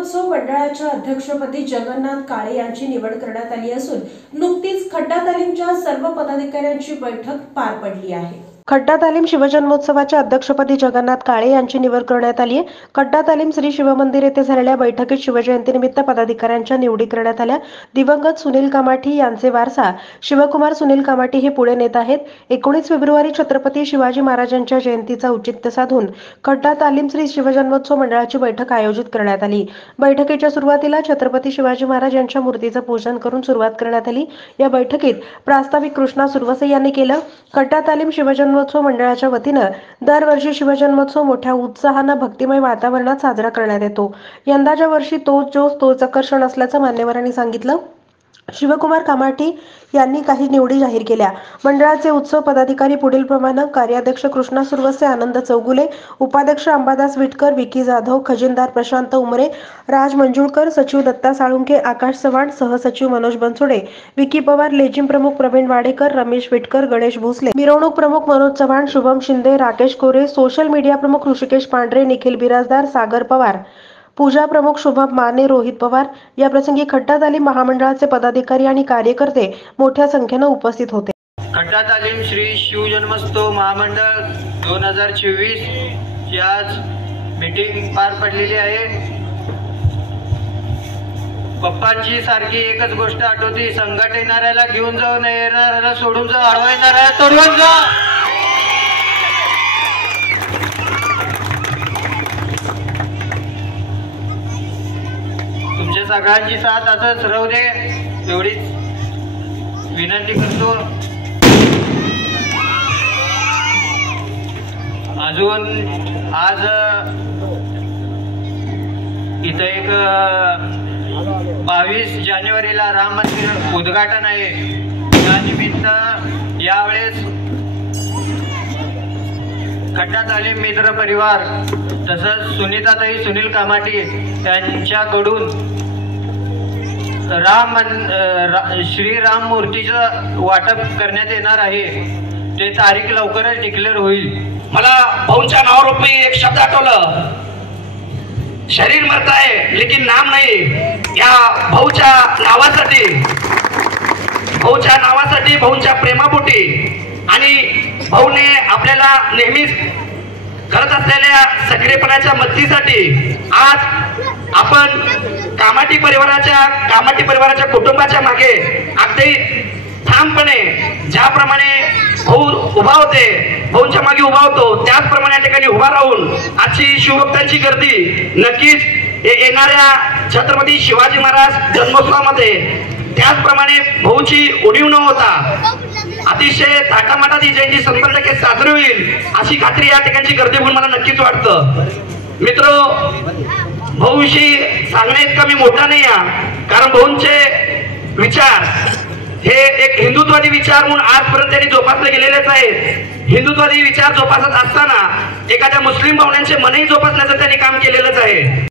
शिवजन्मोत्सव मंडळाच्या अध्यक्षपदी जगन्नाथ काळे यांची निवड करण्यात आली असून नुकतीच खड्डा तालीमच्या सर्व पदाधिकाऱ्यांची बैठक पार पडली आहे। खड्डा तालीम शिवजन्मोत्सवाच्या अध्यक्षपदी जगन्नाथ काळे यांची निवड करण्यात आली आहे। खड्डा तालीम श्री शिवमंदिर येथे झालेल्या बैठकीत शिवजयंतीनिमित्त पदाधिकाऱ्यांच्या निवडी करण्यात आल्या। दिवंगत सुनील कामाठी यांचे वारसा शिवकुमार सुनील कामाठी हे पुढे नेत आहेत। 19 फेब्रुवारी छत्रपती शिवाजी महाराजांच्या जयंतीचा औचित्य साधून खड्डा तालीम श्री शिवजन्मोत्सव मंडळाची बैठक आयोजित करण्यात आली। बैठकीच्या सुरुवातीला छत्रपती शिवाजी महाराज यांच्या मूर्तीचं पूजन करून सुरुवात करण्यात आली। या बैठकीत प्रास्ताविक कृष्णा सुरवसे यांनी केलं। खड्डा तालीम शिवजन्मोत्सव मंडळाच्या वतीनं दरवर्षी शिवजन्मोत्सव मोठ्या उत्साहानं भक्तिमय वातावरणात साजरा करण्यात येतो। यंदाच्या वर्षी तोच जोश तोच आकर्षण असल्याचं मान्यवरांनी सांगितलं। शिवकुमार कामाठी यांनी काही निवडी जाहीर केल्या। मंडळाचे उत्सव पदाधिकारी पुढील प्रमाणे: कार्याध्यक्ष कृष्णा सुरवसे, आनंद चौगुले, उपाध्यक्ष अंबादास विटकर, विकी जाधव, खजिनदार प्रशांत उमरे, राज मंजुळकर, सचिव दत्ता साळुंके, आकाश चव्हाण, सहसचिव मनोज बनसोडे, विकी पवार, लेजिम प्रमुख प्रवीण वाडेकर, रमेश विटकर, गणेश भोसले, मिरवणूक प्रमुख मनोज चव्हाण, शुभम शिंदे, राकेश कोरे, सोशल मीडिया प्रमुख ऋषिकेश पांढरे, निखिल बिराजदार, सागर पवार, पूजा प्रमुख शुभम माने, रोहित पवार या प्रसंगी खड्डा तालीम महामंडळाचे पदाधिकारी आणि कार्यकर्ते मोठ्या संख्येने उपस्थित होते। खड्डा तालीम श्री शिवजन्मोत्सव महामंडळ 2024 ची आज मीटिंग पार पडलेली आहे। पप्पांची सारखी एकच गोष्ट आठवती, संकट येणाऱ्याला घेऊन जाऊ, न येणाऱ्याला सोडून जाऊ, अडवा येणाऱ्याला तोडून जाऊ। तुमच्या सगळ्यांची साथ असंच राहू दे एवढीच विनंती करतो। अजून आज इथं एक 22 जानेवारीला राम मंदिर उद्घाटन आहे। त्यानिमित्त यावेळेस खड्डा तालीम मित्र परिवार तसंच सुनीताताई सुनील कामाठी यांच्याकडून श्रीराम मूर्तीचं वाटप करण्यात येणार आहे। ते तारीख लवकरच डिक्लेअर होईल। मला भाऊंच्या नावारूपी एक शब्द आठवलं, शरीर मरता है लेकिन नाम नहीं। या भाऊच्या नावासाठी भाऊंच्या प्रेमापोटी आणि भाऊने आपल्याला नेहमीच करत असलेल्या सक्रियपणाच्या मदतीसाठी आज आपण कामाठी परिवाराच्या कुटुंबाच्या मागे अगदी ठामपणे ज्याप्रमाणे भाऊ उभा होते, भाऊंच्या मागे उभा होतो, त्याचप्रमाणे या ठिकाणी उभा राहून आजची शिवभक्तांची गर्दी नक्कीच येणाऱ्या छत्रपती शिवाजी महाराज जन्मोत्सवामध्ये त्याचप्रमाणे भाऊची उणीव न होता अतिशय थाटामाटात ही जयंती 100% साजरी होईल अशी खात्री या ठिकाणची गर्दी बघून मला नक्कीच वाटतं। मित्र, भाऊविषयी सांगण्या इतका मी मोठा नाही आहे, कारण भाऊंचे विचार हे एक हिंदुत्ववादी विचार म्हणून आजपर्यंत त्यांनी जोपासले गेलेलेच आहेत। हिंदुत्ववादी विचार जोपासत असताना एखाद्या मुस्लिम भावनांचे मनही जोपासण्याचं त्यांनी काम केलेलंच आहे।